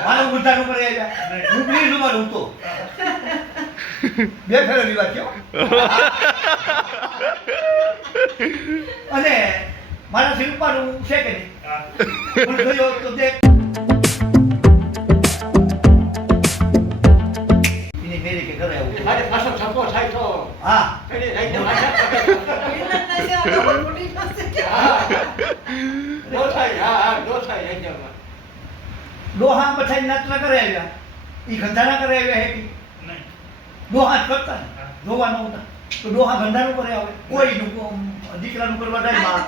મારો ગુંઠાનું કરે હું પ્લીઝ ઉભા હું તો બે ફેરો વિવાદ થયો અને મારા શિલ્પાનું છે કે નહીં પણ જોયો તો દેખ એની મેરી કે ઘરે આવું મારે પાછો છપો થાય તો હા કડી રહી દો નો થાય હા નો થાય રહી દો ડોહા બઠાઈ નાચ ના કરે આવ્યા ઈ ગંધાના કરે આવ્યા હેકી નહીં ડોહા જ કરતા ને જોવા નહોતા તો ડોહા ગંધાનું કરે આવે કોઈનું દીકરાનું કરવા જાય માં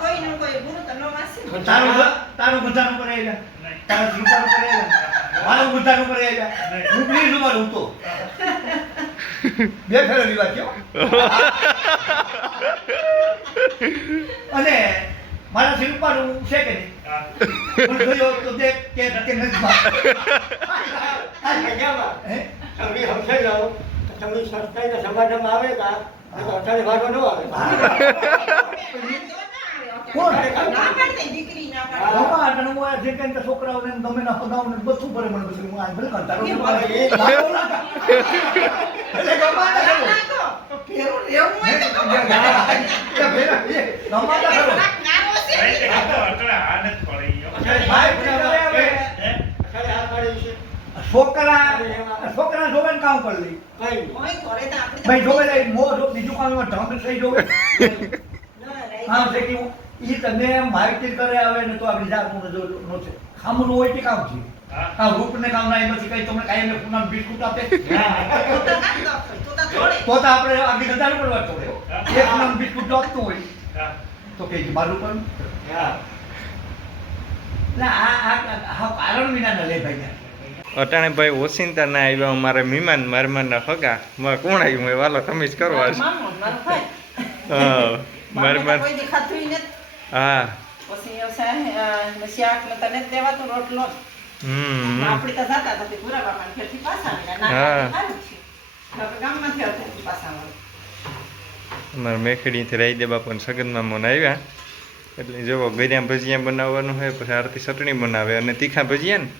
તારું ગંધાનું કરે આવ્યા તારા દીકરાનું કરે આવ્યા મારું ગંધાનું કરે આવ્યા હું પ્લીઝ ઉભા હું તો બે ફેરો વિવાદ થયો અને મારા શિલ્પાનું છે કે નહીં પણ જોયો તો દેખ કે નથી હે તમે સમજાઈ જાઓ તમે સંસ્થાના સમાધાનમાં આવે કા તો અત્યારે વાગો ન આવે કોણ દીકરી ના બાપા આટલું હોય જે કંઈ તો છોકરાઓને ગમે ના પગાવને બધું પડે મને પછી હું આ ભલે કરતા રહું એટલે ગમાતા કરો ફેરો લેવું હોય તો ગમાતા કરો છોકરા જોવે ને કામ કરી લે કઈ કોઈ કરે તો આપણે ભાઈ જોવે લે મો જો બીજું કામ એમાં ઢંગ થઈ જોવે કામ છે કે ઈ તમે માહિતી કરે આવે ને તો આપણી જાતનું જો નો છે ખામરું હોય કે કામ છે આ રૂપને કામ ના એમાંથી કઈ તમને કાયમ પૂનમ બિસ્કુટ આપે તો થોડે તો આપણે આગળ ગંધાનું પડવા છોડે એક પૂનમ બિસ્કુટ આપતું હોય તો કે મારું પણ હા ના આ કારણ વિના ન લે ભાઈ અટાણે ભાઈ ઓસિંતા ના આવ્યા અમારે મહેમાન મારમાના હગા માં કોણ આવ્યું હોય વાલો તમે જ કરો આજ મામો મારો ભાઈ હા મારમાન કોઈ દેખાતું ય નથી હા પછી વ્યવસાય શાક ને તને જ દેવાતું રોટલો આપણી તો જાતા હતા પૂરા બાપાને ઘરથી પાછા આવ્યા ના સારું છે આપણે ગામમાંથી આવતા પાછા આવ્યા અમારે મેખડીથી રાઈ દે બાપાને સગનમાં મોન આવ્યા એટલે જો ગળ્યા ભજીયા બનાવવાનું હોય પછી આરતી ચટણી બનાવે અને તીખા ભજીયા ને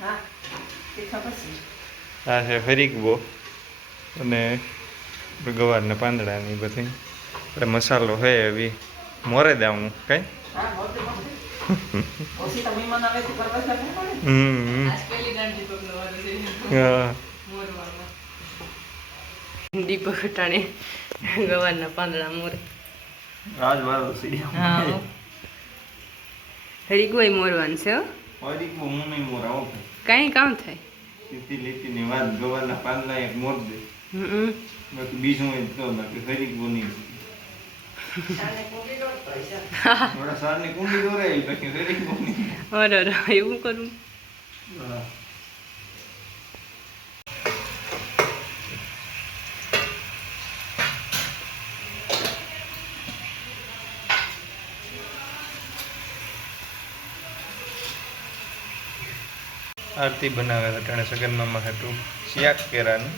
હા તીખા પછી આ છે હરીકબો અને ગવારના પાંદડાની બધી આપણે મસાલો હોય એવી મોરે દાવું કઈ હા મોટે મોટે ઓછી તમે મન આવે તો પરવા જવું પડે આજ પહેલી ગાંઠી પગનો વારો છે હા મોરવામાં દીપક હટાણે ગવારના પાંદડા મોરે આજ વારો સીડી હા હરી કોઈ મોરવાનું છે હરીકબો હું નહીં મોરાવો કાંઈ કામ થાય સીધી લીટીની વાત ગવારના પાંદડા એક મોર દે બાકી બીજું હોય તો બાકી હરીકબો નહીં થોડા સારની કુંડી દોરાય બાકી હરીકબો નહીં અરે એવું કરું આરતી બનાવે હટાણે સગન મામા હાટું શાક કેરાનું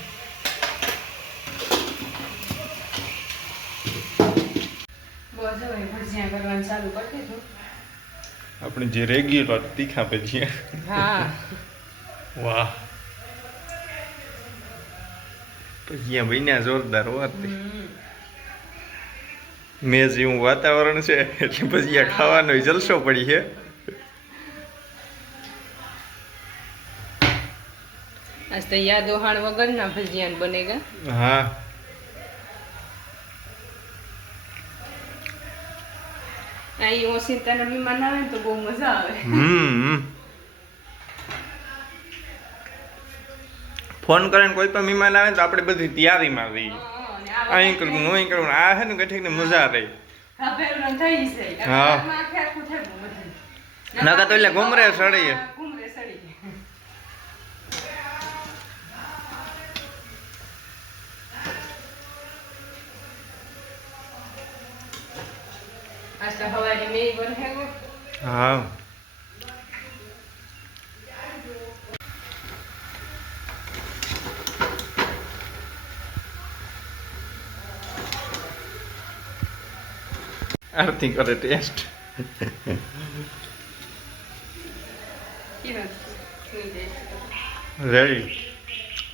ભજીયા કરવાનું ચાલુ કરી દીધું આપણે જે રેગ્યુલર તીખા ભજીયા હા વાહ ભજીયા બન્યા જોરદાર હોતી મેં જેવું વાતાવરણ છે એટલે ભજીયા ખાવાનો જલસો પડી છે આજ તો યાદ ઓહાણ વગરના ભજીયા બનેગા હા અહીં ઓસિંતાના મહેમાન આવે ને તો બહુ મજા આવે ફોન કરે ને કોઈ પણ મહેમાન આવે ને તો આપણે બધી તૈયારીમાં રહીએ અહીં કરવું નહીં કરવું આ છે ને કઠીક ને મજા રહી હા નકા તો એટલે ઘુમરે સડીએ હા આરતી કરે ટેસ્ટ Yes. રેડી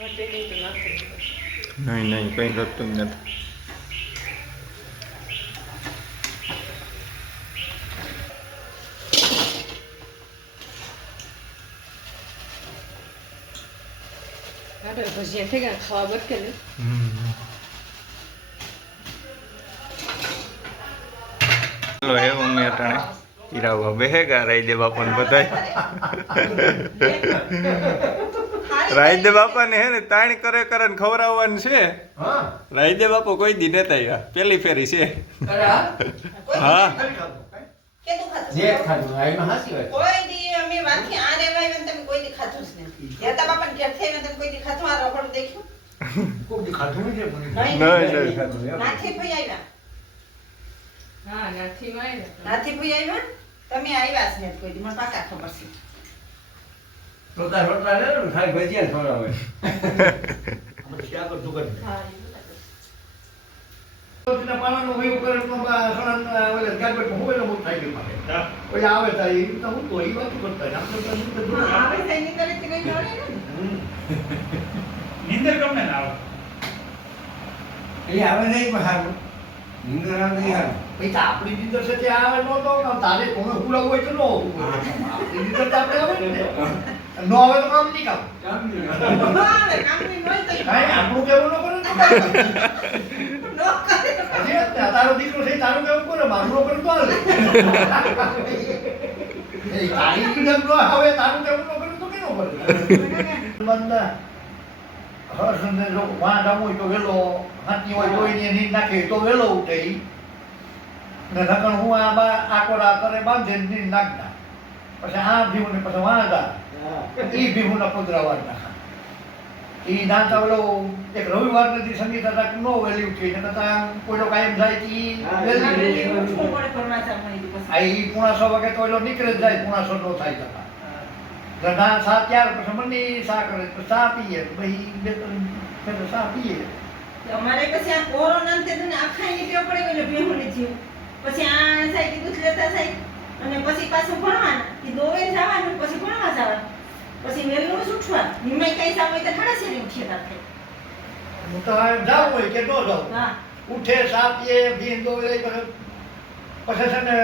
વટેલી તો નાખી દઈશ. નહીં કંઈ ઘટતું જ નથી. આપણે ભજીયા થઈ ગયા ખાવા બરકેલું. ચાલો એવું મેં અટાણે હીરાવા બેહેગા રાઈદે બાપાને બધાય રાઈદે બાપાને હે ને તાણ કરે કરે ને ખવડાવવાનું છે. હા રાઈદે બાપા કોઈ દી નતા આવ્યા, પેલી ફેરી છે. અરે હા હા કેતું ખાધું? જે ખાધું આઈમાં હાસી વાત. કોઈ દી અમે વાંથી આ રેવા આવ્યા ને તમે કોઈ દી ખાધું જ નથી. જેતા બાપાને ઘેર થઈને તમે કોઈ દી ખાધું આ રગડું દેખ્યું? કોઈ દી ખાધું નથી મને. નહીં. નહીં. ખાધું એમ. નાથી ભઈ આવ્યા. નાથી ભઈ આવ્યા? તમે આવ્યા જ નથી કોઈ દી. મને પાકા ખબર છે. તો તાર રોટલા લે ને ખાઈ ભજીયા ખવડાવે. આપણે ક્યાં કરતું કરી હા, એ બરાબર. ના પાણાનું વયું કરે તો સણન ઓલે ગાડબેટમાં હોય ને બહુ થાય ગયું મારે. ઓલે આવે તો એ તો હું તો એ વાત કરતા આમ તો કશું તો હા, આવે છે એની કરે તે કઈ નડે નહીં. નીંદર ગમે ને આવે એ આવે નહીં પણ સારું. નીંદર આવે નહીં સારું. પછી તો આપણી નીંદર છે તે આવે નો તો તારે કોને હુલાવું હોય તો નો આપણી નીંદર તો આપણે આવે ને નો આવે તો કામ નહીં કામ કામ નહીં. ન આવે, કામની નોય તો કાંઈ આપણું કેવું ન કરે તો કાંઈ ન કરે તો હજી જ ને, તારો દીકરો છે તારું કેવું કરે મારું નો કરે તો હાલે. એ તારી નીંદર નો આવે તારું કેવું ન કરે તો કેમ ન કરે બંદા હર્ષને જો વાં ગામ હોય તો વેલો હાથી હોય તો એની નીંદ નાખે તો વેલો ઉઠે ઈ. ને નકર હું આ કોરા કરે બાંધે ને નીંદ નાખતા પછી આ ભીવું ને પછી વાંધા ઈ ભીવું ના પુદરા વાળતા ઈ નાતા ઓલો એક રવિવાર નથી સંગીત હતા નો વેલી ઉઠી ને કતા કોઈનો કાયમ જાય ઈ વેલી ઉઠવું પડે ફરવા જવાનું પછી. આ ઈ 6:30 વાગે તો ઓલો નીકળે જ જાય 6:30 નો થાય જતા ગઢા સા ત્યાર પછી મની સા કરે તો સા પીએ ભાઈ બે ત્રણ ફેર સા પીએ અમારે પછી આ કોરોના ને તેને આખા ની ટેવ પડી ગઈ એટલે ભેહું ને જીવ. પછી આ સાહેબ દૂધ લેતા સાહેબ અને પછી પાછું ભણવાનું કે દોવે જવાનું પછી ભણવા જવાનું પછી વહેલું જ ઉઠવાનું. નિમાઈ કઈ સાવ હોય તો 6:30 ઉઠીએ તારે. હું તો હવે જાવું હોય કે ન જાવું હા, ઉઠે સા પીએ ભીન દો લઈ પછી છે ને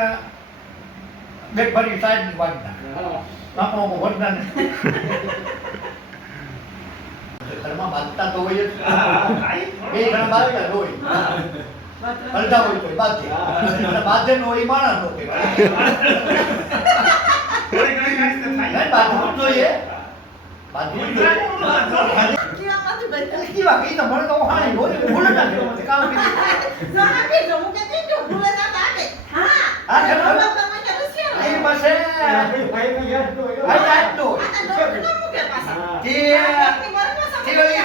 બેગ ભરી સાઈડ ની વાગી નાખે આપણો વરદાન ઘરમાં બાંધતા તો હોય જ બે જણા બાંધતા જ હોય અડધા હોય તો બાંધે બાંધે નો હોય માણસ નો કહેવાય થોડી ઘણી નાસ્તો થાય નહીં, બાંધવું જ જોઈએ બાંધવું જ જોઈએ કેવામાંથી બધા કેવા કઈ તો મને તો હાણી હોય ભૂલ ના કરો મને કામ કરી ના કે જો મુકે તે તો ભૂલે ના લાગે. હા, હા, આ ચાલો. તો તમે તો રસિયા એ પાસે આપણી ભાઈમાં યાદ ન હોય. આ યાદ નો હોય. આ તો ડોક્ટર મુકે પાછા. તે તે ઓલી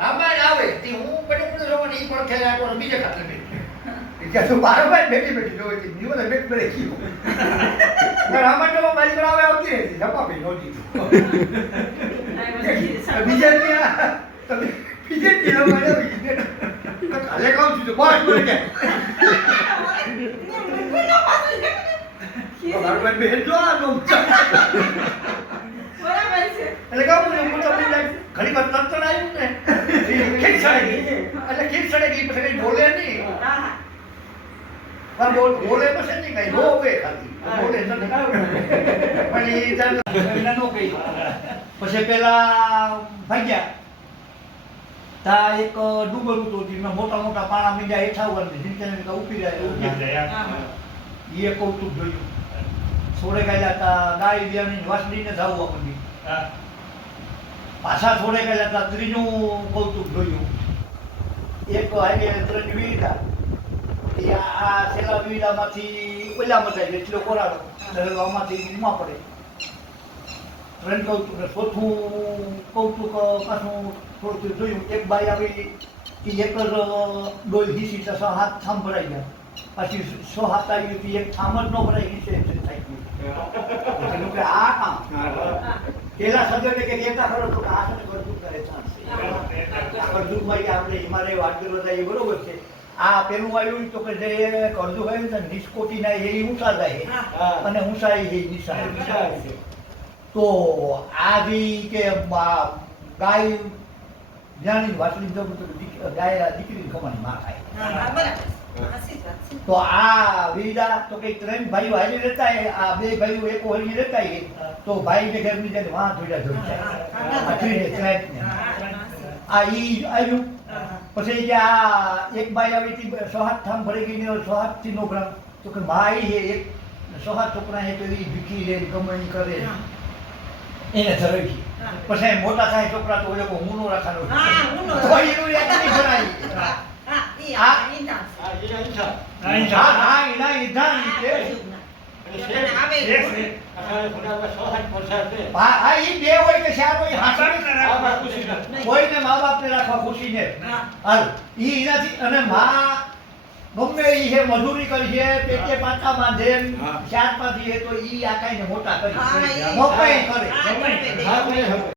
રામાયણ આવે તે હું બેઠો બેઠો જોઉં ને ઈ પણ ખેલે આ કોણ બીજે ખાતે બેઠી કે તું બારોબાર બેઠી બેઠી જોઈ હતી નીવલે બેઠ બેઠી ગયો રામાયણમાં મારી પર આવે આવતી રહેતી જપા નહોતી બીજે તમે બીજે રામાયણ આવી ગઈ કાલે કામ છું તો બસ બોલી ગયા બારોબાર બેઠ જો આ નો બરાબર છે. એટલે કહું ને હું તો ઘણી વાર તંત્ર આવ્યું ને ખીર સડે ગઈ એટલે ખીર સડે ગઈ પછી કઈ બોલે નહીં હા, પણ બોલે પછી નહીં કઈ રોવે ખાલી બોલે નથી પણ એ ચાલ એના નો કઈ પછી પેલા ભાગ્યા તા એક ડુંગર હતો જેમાં મોટા મોટા પાણા મીંડા હેઠા ઉપર નીચે ઉપી જાય એ કૌતુક જોયું છોડે ગયા હતા ગાય બિયાની વાસડીને જાવું આપણને પાછા છોડે ગયા હતા ત્રીજું કૌતુક જોયું એક હાઈવે ત્રણ વીડા એ આ છેલ્લા વીડામાંથી ઓલા મટાય એટલો કોરાડો એટલે આમાંથી ઉમા પડે ત્રણ કૌતુક ને ચોથું કૌતુક પાછું થોડું જોયું એક બાઈ આવી કે એક જ ડોલ હિસી તો 6 હાથ થામ ભરાઈ ગયા પછી 6 હાથ આવી હતી એક થામ જ ન ભરાઈ હિસે થઈ ગયું કે આ કામ પેલા સદને કે કહેતા ખરો તો કે આ સને કરતું કરે ચાલશે કરદુભાઈ આપણે હિમાલય વાત કરો એ બરોબર છે આ પેલું આવ્યું તો કે જે કરદુ હોય ને નિષ્કોટી ના એ ઊંચા જાય અને ઊંચા એ નિશા તો આ બી કે ગાય જ્ઞાની વાસળી જવું તો ગાય દીકરીની કમાણી માં ખાય હા, બરાબર. સાચી વાત છે. તો આ વીરા તો કઈ ત્રણ ભાઈઓ હાજર રહેતા હે, આ બે ભાઈઓ એક ઓહરી રહેતા હે, તો ભાઈ ને ઘરની જઈને વાં ધોડ્યા ધોડ્યા આ ત્રણે ત્રણે. આ ઈ આવ્યું પછી કે આ એક બાઈ આવી હતી સોહાત થામ ભરી ગઈ ને સોહાત થી નોકરા તો કે ભાઈ હે એક સોહાત છોકરા હે તો એ ભીખી રે કમાણી કરે એને ધરાવી પછી મોટા થાય છોકરા તો ઓલો હું નો રાખવાનો હા, હું નો તો એનું એક નહીં ભરાય હા, ઈ આ- ઈ ના. આ એના ઈચ્છા. હા હા એના ઈધાન છે અને અને શેઠ આવે છે, છે. અસારે ખોટામાં 6-8% છે. હા એ બે હોય કે ચાર હોય હાથમાં આ વાત ખુશી નથી. કોઈને મા બાપને રાખવા ખુશી ને હા. હાલ ઈ એનાથી અને માં ગમે ઈ છે મજૂરી કરી છે પેટે પાટા બાંધે હા. ચાર પાંચ છે તો ઈ આ કાંઈને મોટા હા, કરી ઈ- મોકાઈ કરે હા, ગમે તે. હા, કોઈ હવે.